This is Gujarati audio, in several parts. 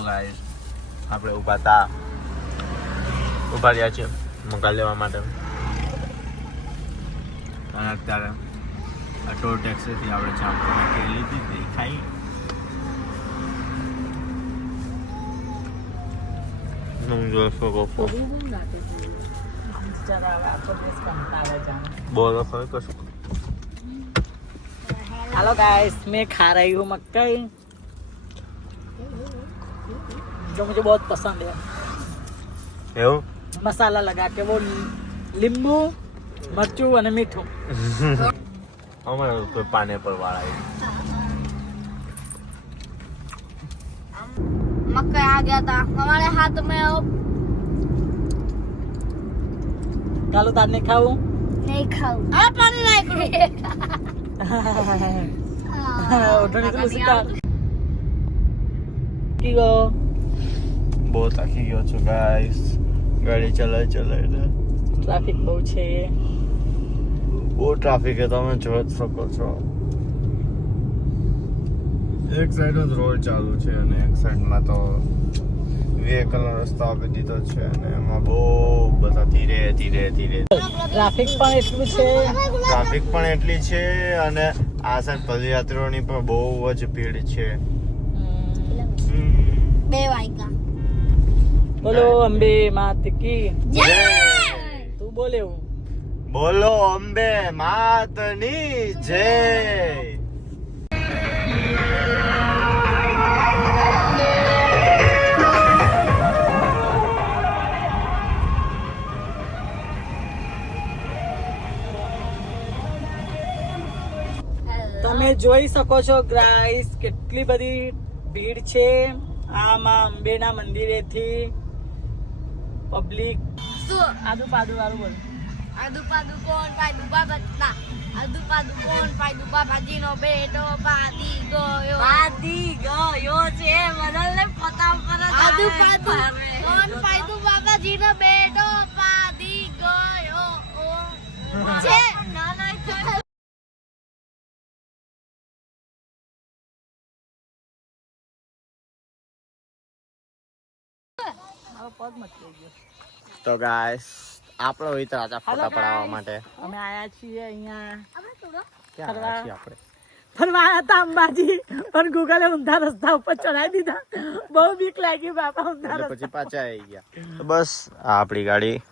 તો ગાઈસ આપણે ઊભા રહ્યા છે મકાન લેવા માટે અને અત્યારે ટોલ ટેક્સીથી આપણે ચાંપોને કે લીધી હતી ખાઈ बोलो हेलो गाइस मैं खा रही हूँ मकई जो मुझे बहुत पसंद है मसाला लगा के वो लींबू मरचू और मीठू हमारे तो पाने पर वाला है मक्का आ गया था हमारे हाथ में अब कालू तार नहीं खाऊं नहीं खाऊं आप पानी नहीं उठने तो सिखा की गो बहुत आखी गयो છો ગાઈસ ગાડી ચલાય ટ્રાફિક બહુ છે બહુ ટ્રાફિક છે તમે જોઈ શકો છો એક સાઈડ જ રોડ ચાલુ છે અને એક સાઈડમાં તો વ્હીકલનો રસ્તો આપી દીધો છે અને એમાં બહુ બધા ધીરે ટ્રાફિક પણ એટલું છે ટ્રાફિક પણ એટલી છે અને આ સાઈડ પદયાત્રીઓની પણ બહુ જ ભીડ છે બે વાગ્યા બોલો અંબે માત કી જય તું બોલે હું બોલો અંબે માતની જય તમે જોઈ શકો છો ગાઈસ કેટલી બધી ભીડ છે આમાં અંબેના મંદિરેથી પબ્લિક આદુ પાદુ વાળું બોલ આદુ પાદુ કોણ પાદુ બાબા આદુ પાદુ કોણ પાદુ બાબાજીનો બેટો પાદી ગયો છે બદલને પતા પર આદુ પાદુ કોણ પાદુ બાબાજીનો બેટો પાદી ગયો છે ના પગ મચી ગયો તો ગાઈસ આપણો વિતર આજા ફોટા પડાવવા માટે અમે આયા છીએ અહીંયા ક્યાં આવ્યા છીએ આપણે ફરવા આયા હતા અંબાજી પણ ગૂગલે ઊંધા રસ્તા ઉપર ચડાવી દીધા બહુ બીક લાગી બાપા ઊંધા એટલે રસ્તા પછી પાછા આવી ગયા તો બસ આ આપણી ગાડી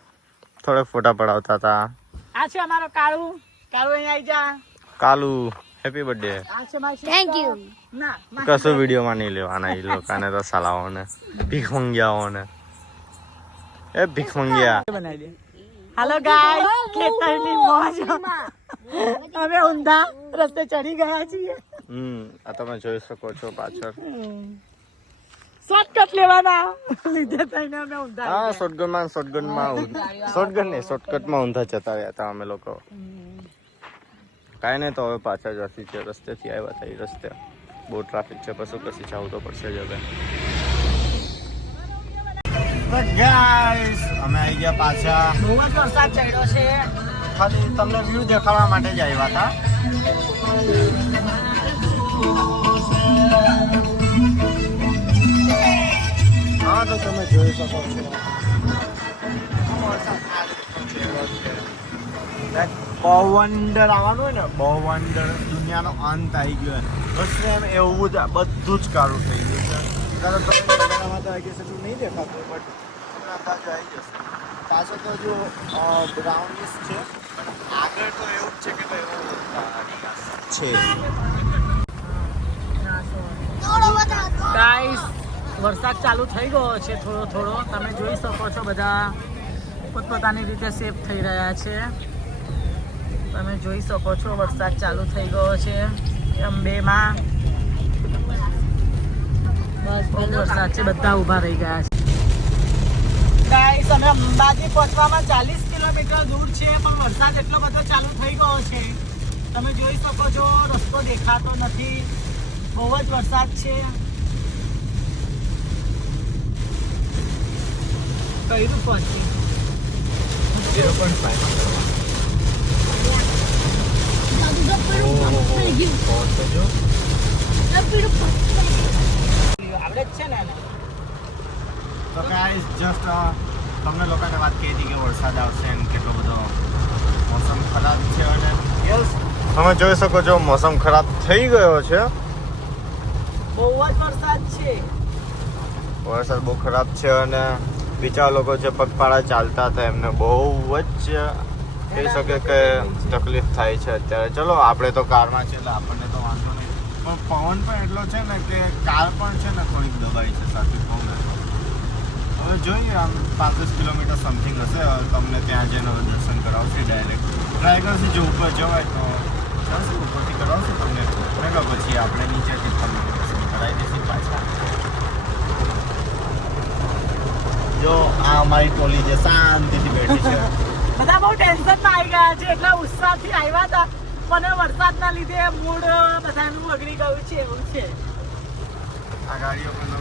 થોડે ફોટા પડાવતા હતા આ છે અમારો કાળુ અહીંયા આવી જા કાલુ હેપી બર્થડે આ છે મારી થેન્ક યુ ના કશું વિડીયોમાં નહીં લેવાના એ લોકોને તો સાલાઓને ભીખ મંગ્યાઓને એ ભીખ મંગ્યા બનાવી દે હાલો ગાઈસ ખેતરની મોજ અમે ઊંધા રસ્તે ચડી ગયા છીએ આ તમે જોઈ શકો છો પાછળ શોર્ટકટ લેવાના લીધે થઈને અમે ઊંધા હા શોર્ટગનમાં ઊંધા જતા રહ્યા હતા અમે લોકો કાંઈ નહીં તો હવે પાછા જતી છે રસ્તેથી આવ્યા હતા એ રસ્તે બહુ ટ્રાફિક છે પછી જવું તો પડશે જ હવે ગાઈસ અમે આવી ગયા પાછા બહુ જ વરસાદ ચડ્યો છે ખાલી તમને વ્યૂ દેખાડવા માટે જ આવ્યા હતા હા તો તમે જોઈ શકો છો બવંડર આવવાનું હોય ને બવંડર દુનિયાનો અંત આવી ગયો બસ એમ એવું જ બધું જ કાળું થઈ ગયું છે તો નહીં દેખાતું બટ અંદાજો આવી જશે પાછળ તો જો બ્રાઉનિશ છે આગળ તો એવું જ છે કે છે ગાઈસ વરસાદ ચાલુ થઈ ગયો છે થોડો તમે જોઈ શકો છો બધા પોતપોતાની રીતે સેફ થઈ રહ્યા છે તમે જોઈ શકો છો વરસાદ ચાલુ થઈ ગયો છે અંબેમાં બસ બહુ વરસાદ છે બધા ઊભા રહી ગયા છે ગાઈસ અમે અંબાજી પહોંચવામાં 40 કિલોમીટર દૂર છે પણ વરસાદ એટલો બધો ચાલુ થઈ ગયો છે તમે જોઈ શકો છો રસ્તો દેખાતો નથી બહુ જ વરસાદ છે કયું પહોંચી 0.5 આવડે જ છે ને તો ગાઈસ જસ્ટ તમને લોકોને વાત કહી હતી કે વરસાદ આવશે અને કેટલો બધો મોસમ ખરાબ છે અને યસ તમે જોઈ શકો છો મોસમ ખરાબ થઈ ગયો છે. બહુ જ વરસાદ છે. વરસાદ બહુ ખરાબ છે અને બીજા લોકો જે પગપાળા ચાલતા હતા એમને બહુ જ કહી શકે કે તકલીફ થાય છે અત્યારે. ચલો આપણે તો કારમાં છે એટલે આપણને તો વાંધો નહીં, પણ પવન પણ એટલો છે ને કે કાર પણ છે ને થોડીક દબાઈ છે સાથે પવન. હવે જોઈએ આમ 35 કિલોમીટર સમથિંગ હશે. તમને ત્યાં જઈને હવે દર્શન કરાવશે ડાયરેક્ટ. ટ્રાયગરથી જો ઉપર જવાય તો ચાલશે, ઉપરથી કરાવશે તમને ને પછી આપણે નીચેથી તમને દર્શન કરાવી દઈશું પાછા. જો આ અમારી ટોલી જે શાંતિથી બેઠી છે. બધા બહુ ટેન્શનમાં આવી ગયા છે, એટલા ઉત્સાહથી આવ્યા હતા પણ વરસાદના લીધે મૂડ બધાનું બગડી ગયું છે એવું છે. આ ગાડીઓ પણ